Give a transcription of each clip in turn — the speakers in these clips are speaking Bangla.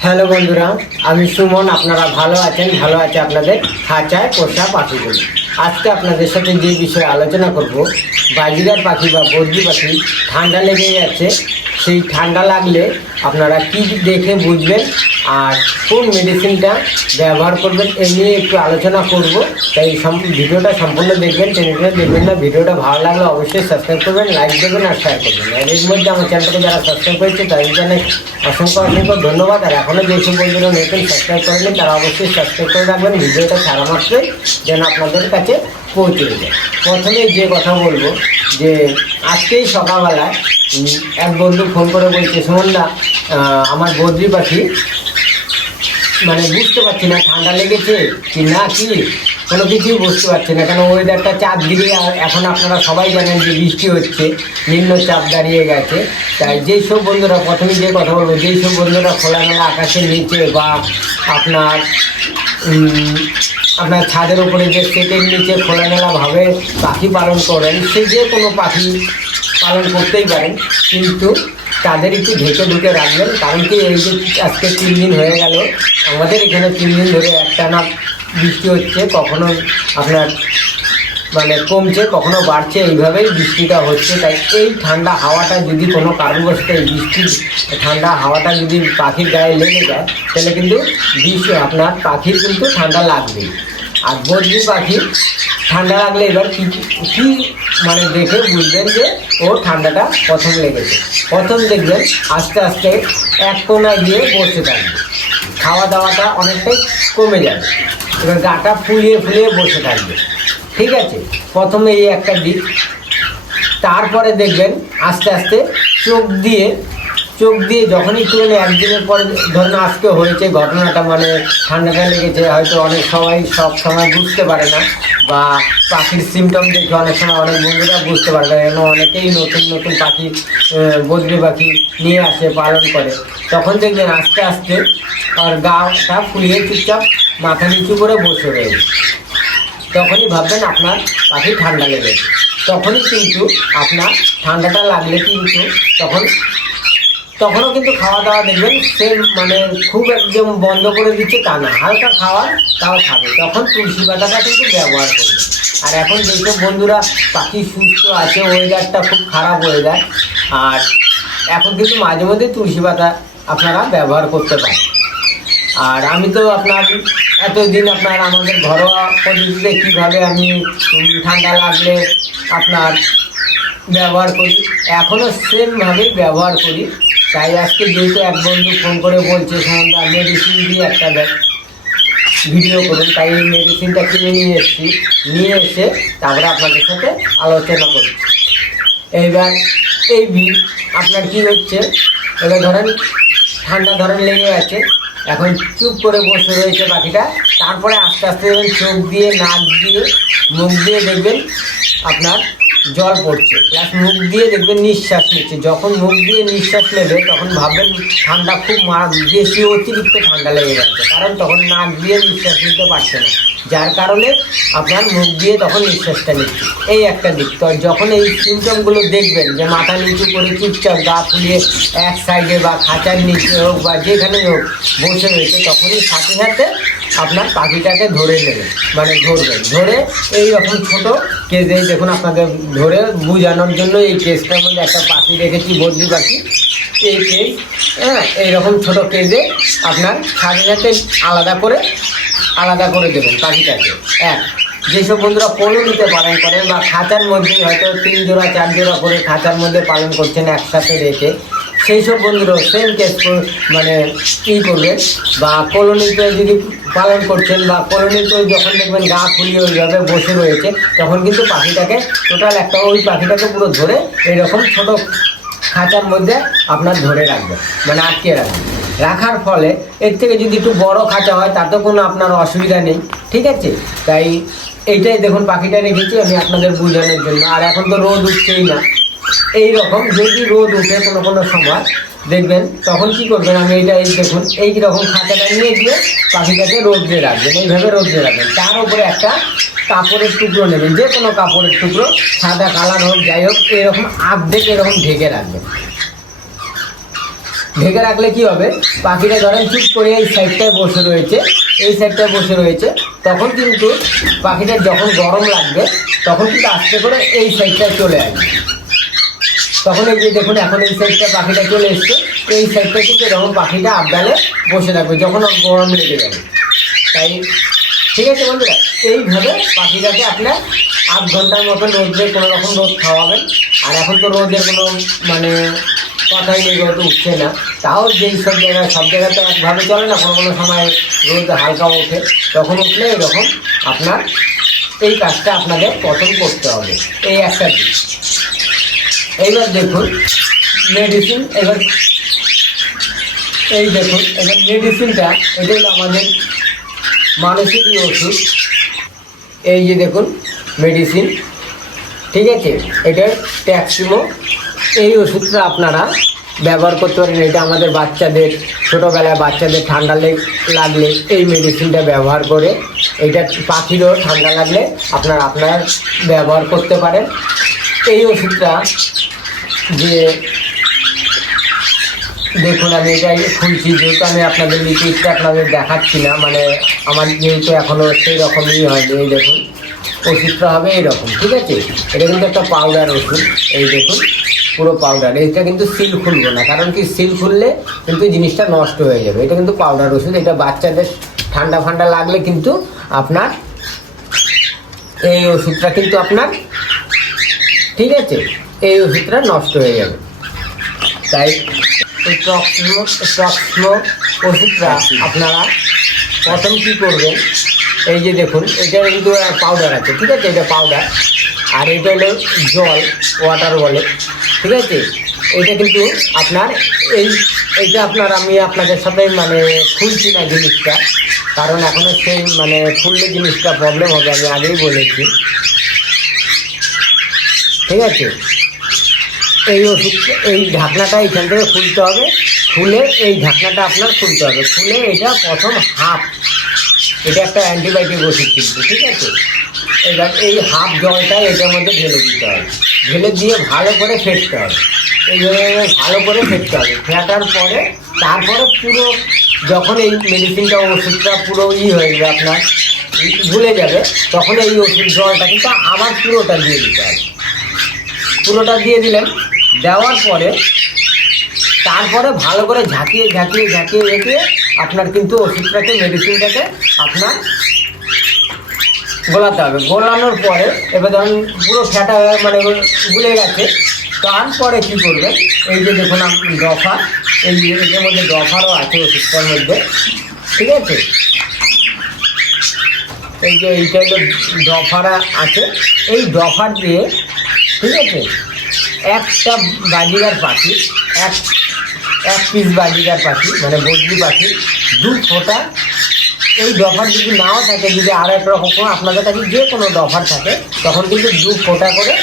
হ্যালো বন্ধুরা, আমি সুমন, আপনারা ভালো আছেন? ভালো আছে আপনাদের? খাঁচায় পোষা পাখিগুলো আজকে আপনাদের সাথে যে বিষয়ে আলোচনা করব বাজিরার পাখি বা বদ্রি পাখি ঠান্ডা লেগে যাচ্ছে সেই ঠান্ডা লাগলে আপনারা কি দেখে বুঝবেন? আর কোন মেডিসিনটা ব্যবহার করবেন এই নিয়ে একটু আলোচনা করব। তাই ভিডিওটা সম্পূর্ণ দেখবেন চ্যানেলটা দেখবেন না। ভিডিওটা ভালো লাগলে অবশ্যই সাবস্ক্রাইব করবেন লাইক দেবেন আর শেয়ার করবেন। আর এর মধ্যে আমার চ্যানেলটাকে যারা সাবস্ক্রাইব করেছে, তাদের জন্য অসংখ্য অসংখ্য ধন্যবাদ। আর এখনও যেসব বন্ধুরা নতুন সাবস্ক্রাইব করেনি তারা অবশ্যই সাবস্ক্রাইব করে রাখবেন। ভিডিওটা সারা মাত্রই যেন আপনাদের কাছে পৌঁছে যায়। প্রথমে যে কথা বলব, যে আজকেই সকালবেলায় এক বন্ধু ফোন করে বলছে, সুমনদা আমার বদ্রি পাখি মানে বুঝতে পারছি না, ঠান্ডা লেগেছে কি না কি? কোনো কিছুই বুঝতে পারছি না কারণ ওয়েদারটা চারদিকে, আর এখন আপনারা সবাই জানেন যে বৃষ্টি হচ্ছে, নিম্ন নিম্নচাপ দাঁড়িয়ে গেছে। তাই যেই সব বন্ধুরা প্রথমে যে কথা বলব, যেই সব বন্ধুরা খোলামেলা আকাশের নিচে বা আপনার আপনার ছাদের উপরে যে সেটের নিচে খোলামেলাভাবে পাখি পালন করেন, সে যে কোনো পাখি পালন করতেই পারেন, কিন্তু তাদের একটু ঢেকে ঢুকে রাখবেন, কারণ কি এই যে আজকে তিন দিন হয়ে গেল, আমাদের এখানে তিন দিন ধরে একটানা বৃষ্টি হচ্ছে, কখনো আপনার মানে কমছে, কখনো বাড়ছে, এইভাবেই বৃষ্টিটা হচ্ছে। তাই এই ঠান্ডা হাওয়াটা যদি কোনো কারণবশত এই বৃষ্টির ঠান্ডা হাওয়াটা যদি পাখির গায়ে লেগে যায়, তাহলে কিন্তু বৃষ্টি আপনার পাখির কিন্তু ঠান্ডা লাগবেই। আর বদ্রি পাখি, ঠান্ডা লাগলে এবার কি কি মানে দেখে বুঝবেন যে ও ঠান্ডাটা প্রথম লেগেছে। প্রথম দেখবেন আস্তে আস্তে এক কোনায় গিয়ে বসে থাকবে খাওয়া দাওয়াটা অনেকটাই কমে যাবে। এবার গাটা ফুলিয়ে ফুলিয়ে বসে থাকবে। ঠিক আছে? প্রথমে এই একটা দিক। তারপরে দেখবেন আস্তে আস্তে চোখ দিয়ে চোখ দিয়ে যখনই একটুখানি একদিনের পরে ধরুন আজকে হয়েছে, ঘটনাটা মানে ঠান্ডাটা লেগেছে, হয়তো অনেক সবাই সব সময় বুঝতে পারে না, বা পাখির সিমটম দেখে অনেক সময় অনেক বন্ধুরা বুঝতে পারে না, কেন অনেকেই নতুন নতুন পাখি বদ্রি পাখি নিয়ে আসে, পালন করে। তখন দেখবেন আস্তে আস্তে আর গাটা ফুলিয়ে চুপচাপ মাথা নিচু করে বসে রয়েছে তখনই ভাববেন আপনার পাখি ঠান্ডা লেগেছে। তখনই কিন্তু আপনার ঠান্ডাটা লাগলে কিন্তু তখন তখনও কিন্তু খাওয়া দাওয়া দেখবেন, সে মানে খুব একদম বন্ধ করে দিচ্ছে তা না। হালকা খাওয়ার, তাও খাবে। তখন তুলসী পাতাটা কিন্তু ব্যবহার করবে। আর এখন যেসব বন্ধুরা পাখি সুস্থ আছে ওয়েদারটা খুব খারাপ হয়ে যায়, আর এখন কিন্তু মাঝে মধ্যে তুলসী পাতা আপনারা ব্যবহার করতে পারেন। আর আমি তো আপনার, এতদিন আপনার আমাদের ঘরোয়া পদ্ধতিতে কীভাবে আমি ঠান্ডা লাগলে আপনার ব্যবহার করি এখনও সেমভাবেই ব্যবহার করি। তাই আজকে যেহেতু এক বন্ধু ফোন করে বলছে সম্বন্ধে মেডিসিন দিয়ে একটা দেখ ভিডিও করুন। তাই এই মেডিসিনটা কিনে নিয়ে এসেছি। নিয়ে এসে তারপরে আপনাদের সাথে আলোচনা করি এইবার এই বি- আপনার কি হচ্ছে? এবার ধরেন, ঠান্ডা ধরেন লেগে আছে এখন চুপ করে বসে রয়েছে পাখিটা তারপরে আস্তে আস্তে চোখ দিয়ে, নাক দিয়ে, মুখ দিয়ে দেখবেন আপনার জল পড়ছে। প্লাস মুখ দিয়ে দেখবেন নিঃশ্বাস নিচ্ছে। যখন মুখ দিয়ে নিঃশ্বাস নেবে, তখন ভাববেন ঠান্ডা খুব বেশি অতিরিক্ত ঠান্ডা লেগে যাচ্ছে। কারণ তখন নাক দিয়ে নিঃশ্বাস নিতে পারছে না। যার কারণে আপনার মুখ দিয়ে তখন নিঃশ্বাসটা নিচ্ছে। এই একটা দিক। তো যখন এই সিমটমগুলো দেখবেন, যে মাথা নিচু করে চুপচাপ গা ফুলিয়ে এক সাইডে বা খাঁচার নিচে হোক বা যেখানে হোক বসে রয়েছে, তখনই সাথে সাথে আপনার পাখিটাকে ধরে নেবেন মানে ধরবেন ধরে এই রকম ছোট কেজে, দেখুন আপনাদের ধরে বোঝানোর জন্য এই কেসটার মধ্যে একটা পাখি রেখেছি বদ্রি পাখি। এই কেস হ্যাঁ এইরকম ছোট কেজে আপনার সাথে আলাদা করে আলাদা করে দেবেন পাখিটাকে। এক, যেসব বন্ধুরা কলোনিতে পালন করেন বা খাঁচার মধ্যে হয়তো তিন জোড়া, চার জোড়া করে খাঁচার মধ্যে পালন করছেন একসাথে রেখে সেই সব বন্ধুরাও সেম কেস মানে ই করবেন বা কলোনিতে যদি পালন করছেন বা কলোনিতে যখন দেখবেন গা ফুলিয়ে ওইভাবে বসে রয়েছে, তখন কিন্তু পাখিটাকে টোটাল একটা ওই পাখিটাকে পুরো ধরে এইরকম ছোট খাঁচার মধ্যে আপনার ধরে রাখবে মানে আটকে রাখবে। রাখার ফলে এর থেকে যদি একটু বড় খাঁচা হয়, তাতে কোনো আপনার অসুবিধা নেই, ঠিক আছে? তাই এইটাই দেখুন, পাখিটা রেখেছি আমি আপনাদের বোঝানোর জন্য। আর এখন তো রোদ উঠছেই না। এই রকম যদি রোদ উঠে কোনো কোনো সময়, দেখবেন তখন কি করবেন, আমি এইটা এই দেখুন, এই রকম খাঁচাটা নিয়ে গিয়ে পাখিটাকে রোদ্রে রাখবেন, এইভাবে রোদ্রে রাখবেন। তার উপরে একটা কাপড়ের টুকরো নেবেন, যে কোনো কাপড়ের টুকরো, সাদা কালার হোক, যাই হোক, এরকম আর্ধেক এরকম ঢেকে রাখবেন। ঢেকে রাখলে কি হবে? পাখিটা ধরেন চুপ করে এই সাইডটায় বসে রয়েছে, এই সাইডটায় বসে রয়েছে, তখন কিন্তু পাখিটার যখন গরম লাগবে, তখন কিন্তু আস্তে করে এই সাইডটায় চলে আসবে। তখন এই যে দেখুন এখন এই সাইডটা পাখিটা চলে এসছে। এই সাইডটা কিন্তু এরকম পাখিটা আবডালে বসে থাকবে যখন গরম লেগে যাবে। তাই, ঠিক আছে বন্ধুরা, এইভাবে পাখিটাকে আপনার আধ ঘণ্টার মতো রোদে কোনো রকম রোদ খাওয়াবেন। আর এখন তো রোদের কোনো মানে কথাই নেই, রোদ উঠছে না। তাও যেই সব জায়গায় সব জায়গায় তো একভাবে চলে না, কোনো কোনো সময় রোদ হালকা ওঠে। তখন উঠলে এরকম আপনার এই কাজটা আপনাদের প্রথম করতে হবে। এই একটা দিক এইবার দেখুন মেডিসিন এবার এই দেখুন, এবার মেডিসিনটা এটা হলো আমাদের মানসিক ওষুধ। এই যে দেখুন মেডিসিন ঠিক আছে? এটা ট্যাক্সিমো এই ওষুধটা আপনারা ব্যবহার করতে পারেন। এটা আমাদের বাচ্চাদের, ছোটোবেলায় বাচ্চাদের ঠান্ডা লেগ- লাগলে এই মেডিসিনটা ব্যবহার করে এটা পাখিরও ঠান্ডা লাগলে আপনার আপনার ব্যবহার করতে পারেন। এই ওষুধটা যে দেখুন, আমি এটাই খুলছি, যেহেতু আমি আপনাদের লিকুইডটা আপনাদের দেখাচ্ছি না মানে আমার যেহেতু এখনও সেই রকমই হয়নি, এই দেখুন। ওষুধটা হবে এইরকম, ঠিক আছে? এটা কিন্তু একটা পাউডার ওষুধ, এই দেখুন, পুরো পাউডার এটা কিন্তু সিল খুলবো না, কারণ কি সিল খুললে কিন্তু জিনিসটা নষ্ট হয়ে যাবে। এটা কিন্তু পাউডার ওষুধ, এটা বাচ্চাদের ঠান্ডা ফান্ডা লাগলে কিন্তু আপনার এই ওষুধটা কিন্তু আপনার, ঠিক আছে, এই ওষুধটা নষ্ট হয়ে যাবে। তাই এই টক্সিমো ওষুধটা আপনারা প্রথম কী করবেন, এই যে দেখুন, এটা কিন্তু পাউডার আছে, ঠিক আছে, এটা পাউডার আর এটা হলো জল ওয়াটার বলে, ঠিক আছে, এটা কিন্তু আপনার এই এইটা আপনার আমি আপনাদের সাথে মানে খুলছি না জিনিসটা কারণ এখনও সেই মানে খুললে জিনিসটা প্রবলেম হবে, আমি আগেই বলেছি। ঠিক আছে? এই ওষুধ এই ঢাকনাটা এইখান থেকে খুলতে হবে। খুলে এই ঢাকনাটা আপনার খুলতে হবে। খুলে এটা প্রথম হাফ। এটা একটা অ্যান্টিবায়োটিক ওষুধ কিন্তু, ঠিক আছে? এবার এই হাফ জলটা এটার মধ্যে ঢেলে দিতে হবে। ঢেলে দিয়ে ভালো করে ফেটতে হবে। এইভাবে ভালো করে ফেটতে হবে। ফেটার পরে তারপরে পুরো যখন এই মেডিসিনটা ওষুধটা পুরো ই হয়ে যাবে আপনার, ভুলে যাবে, তখন এই ওষুধ জলটা কিন্তু আবার পুরোটা দিয়ে দিতে হবে। পুরোটা দিয়ে দিলেন দেওয়ার পরে, তারপরে ভালো করে ঝাঁকিয়ে ঝাঁকিয়ে ঝাঁকিয়ে রেখে আপনার কিন্তু ওষুধটাকে মেডিসিনটাকে আপনার গোলাতে হবে। গোলানোর পরে, এবার ধরুন পুরো ফ্যাটা মানে গুলে গেছে, তারপরে কী করবেন? এই যে দেখুন আপনি দফা। এই যে এটার মধ্যে দফারও আছে ওষুধটার মধ্যে। ঠিক আছে? এই যে এইটা হলো ডফারা আছে। এই ডফার দিয়ে, ঠিক আছে? একটা বাজিগার পাখি, এক এক পিস বাজিগার পাখি মানে বদলি পাখি, দু ফোঁটা এই ডফার যদি নাও থাকে, যদি আর এক রকম আপনাদের কাছে যে কোনো ডফার থাকে, তখন কিন্তু দু ফোঁটা করে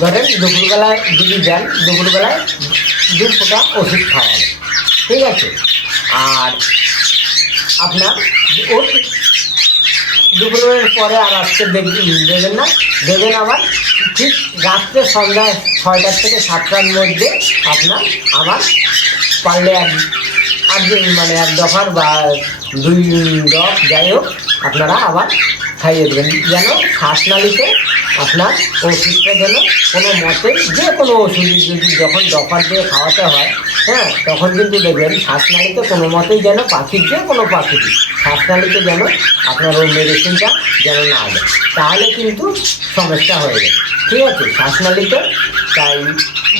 ধরেন দুপুরবেলায় যদি দেন, দুপুরবেলায় দু ফোঁটা ওষুধ খাওয়াবে। ঠিক আছে? আর আপনার ওর দুপুরের পরে আর আজকে দেবেন না। দেবেন আবার ঠিক রাত্রে সন্ধ্যা ছয়টার থেকে সাতটার মধ্যে আপনার আবার পারলে এক একদিন মানে এক দফার বা দুই দফ যাই হোক আপনারা আবার খাইয়ে দেবেন। যেন শ্বাসনালীতে আপনার ওষুধটা যেন কোনো মতে যে কোনো ওষুধ যদি যখন দফার দিয়ে খাওয়াতে হয় হ্যাঁ তখন কিন্তু দেখবেন শ্বাসনালীতে কোনো মতেই যেন পাখির যে কোনো পাখি, শ্বাসনালীতে যেন আপনার ওই মেডিসিনটা যেন না যায়। তাহলে কিন্তু সমস্যা হয়ে যাবে ঠিক আছে? শ্বাসনালীতে তাই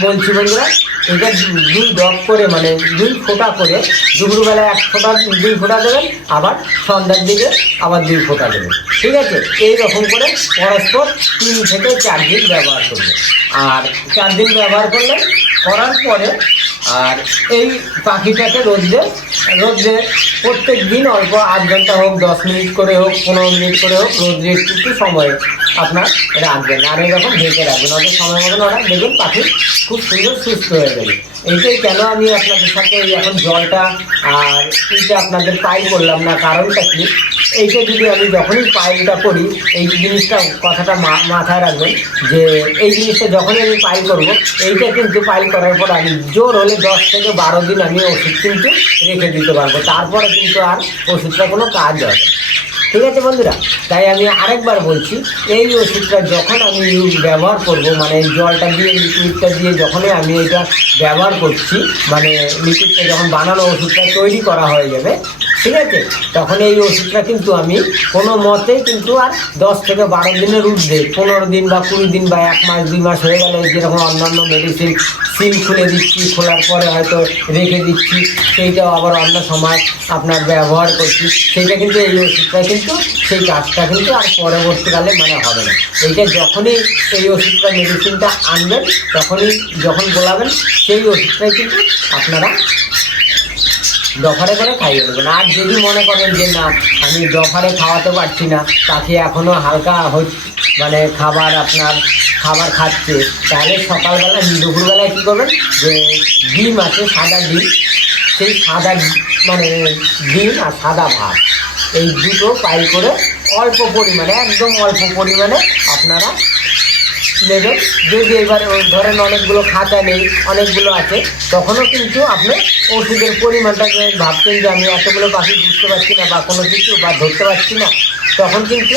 বলছি বন্ধুরা, এটা দুই ডক করে মানে দুই ফোঁটা করে দুপুরবেলায় এক ফোঁটা, দুই ফোঁটা দেবেন, আবার সন্ধ্যার দিকে আবার দুই ফোঁটা দেবেন। ঠিক আছে? এই রকম করে পরস্পর তিন থেকে চার দিন ব্যবহার করবে। আর চার দিন ব্যবহার করলে, করার পরে, আর এই পাখিটাকে রোদ্রে রোদ্রে প্রত্যেক দিন অল্প আধ ঘণ্টা হোক, দশ মিনিট করে হোক, পনেরো মিনিট করে হোক রোদ্রে একটু সময় আপনার রাখবেন আর এরকম ঢেকে রাখবেন। ওদের সময় মতন ওরা দেখবেন পাখি খুব সুন্দর সুস্থ হয়ে যাবে এইটাই কেন আমি আপনাদের সাথে এখন জলটা আর এইটা আপনাদের পাই করলাম না? কারণটা কি? এইটা যদি আমি যখনই পাইলটা করি, এই জিনিসটা কথাটা মাথায় রাখবেন যে এই জিনিসটা যখনই আমি পাইল করব, এইটা কিন্তু পাইল করার পর আমি জোর হলে দশ থেকে বারো দিন আমি ওষুধ কিন্তু রেখে দিতে পারব। তারপরে কিন্তু আর ওষুধটা কোনো কাজ হবে। ঠিক আছে বন্ধুরা, তাই আমি আরেকবার বলছি, এই ওষুধটা যখন আমি ইউজ ব্যবহার করব মানে জলটা দিয়ে, লিকুইডটা দিয়ে যখনই আমি এটা ব্যবহার করছি মানে লিকুইডটা যখন বানানো ওষুধটা তৈরি করা হয়ে যাবে ঠিক আছে? তখন এই ওষুধটা কিন্তু আমি কোনো মতেই কিন্তু আর দশ থেকে বারো দিনের ঊর্ধ্বে পনেরো দিন বা কুড়ি দিন বা এক মাস, দুই মাস হয়ে গেলে যেরকম অন্যান্য মেডিসিন সিল খুলে দিচ্ছি, খোলার পরে হয়তো রেখে দিচ্ছি, সেইটাও আবার অন্য সময় আপনার ব্যবহার করছি। সেইটা কিন্তু এই ওষুধটা কিন্তু, সেই কাজটা কিন্তু আর পরবর্তীকালে মানে হবে না। এইটা যখনই এই ওষুধটা মেডিসিনটা আনবেন, তখনই যখন গোলাবেন সেই ওষুধটাই কিন্তু আপনারা দফারে করে খাইয়ে দেবেন আর যদি মনে করেন যে না, আমি দফারে খাওয়াতে পারছি না, তাকে এখনও হালকা মানে খাবার আপনার খাবার খাচ্ছে, তাহলে সকালবেলা, দুপুরবেলায় কী করবেন? যে ডিম আছে, সাদা ডিম, সেই সাদা মানে ডিম আর সাদা ভাত, এই দুটো পাই করে অল্প পরিমাণে, একদম অল্প পরিমাণে আপনারা নেবেন। যদি এবারে ধরেন অনেকগুলো খাতা নেই, অনেকগুলো আছে তখনও কিন্তু আপনি ওষুধের পরিমাণটা ভাবছেন যে আমি এতগুলো পাখি বুঝতে পারছি না বা কোনো কিছু বা ধরতে পারছি না, তখন কিন্তু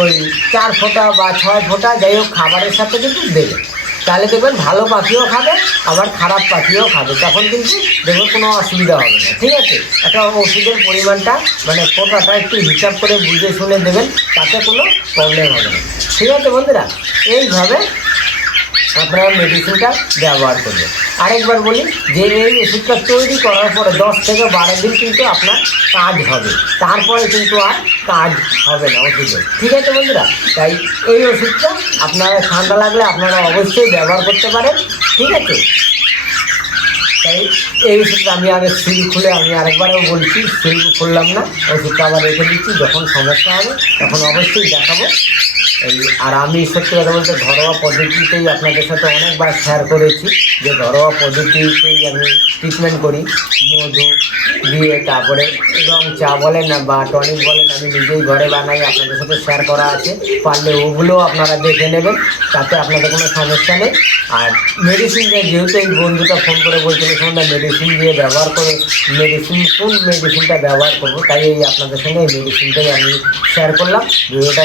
ওই চার ফোঁটা বা ছয় ফোঁটা যাই হোক খাবারের সাথে কিন্তু দেবেন। তাহলে দেখবেন ভালো পাখিও খাবে, আবার খারাপ পাখিও খাবে। তখন কিন্তু দেখবেন কোনো অসুবিধা হবে না। ঠিক আছে? একটা ওষুধের পরিমাণটা মানে ফোটাটা একটু হিসাব করে বুঝে শুনে দেবেন, তাতে কোনো প্রবলেম হবে না। ঠিক আছে বন্ধুরা? এইভাবে আপনারা মেডিসিনটা ব্যবহার করবেন আরেকবার বলি, যে এই ওষুধটা তৈরি করার পরে দশ থেকে বারো দিন কিন্তু আপনার কাজ হবে। তারপরে কিন্তু আর কাজ হবে না ওষুধের। ঠিক আছে বন্ধুরা? তাই এই ওষুধটা আপনারা ঠান্ডা লাগলে আপনারা অবশ্যই ব্যবহার করতে পারেন। ঠিক আছে? তাই এই ওষুধটা আমি আগে সিল খুলে আমি আরেকবারও বলছি, সিল খুললাম না। ওষুধটা আবার রেখে দিচ্ছি, যখন সমস্যা হবে তখন অবশ্যই দেখাবো। এই, আর আমি সত্যি কথা বলতে ঘরোয়া পদ্ধতিতেই আপনাদের সাথে অনেকবার শেয়ার করেছি যে ঘরোয়া পদ্ধতিতেই আমি ট্রিটমেন্ট করি, মধু দিয়ে তারপরে রং চা বলেন বা টনিক বলেন, আমি নিজেই ঘরে বানাই, আপনাদের সাথে শেয়ার করা আছে, পারলে ওগুলো আপনারা দেখে নেবেন, তাতে আপনাদের কোনো সমস্যা নেই। আর মেডিসিন দিয়ে যেহেতু এই বন্ধুটা ফোন করে বলছিল সন্ধ্যা মেডিসিন দিয়ে ব্যবহার করে মেডিসিন কোন মেডিসিনটা ব্যবহার করব। তাই এই আপনাদের সঙ্গে এই মেডিসিনটাই আমি শেয়ার করলাম। ভিডিওটা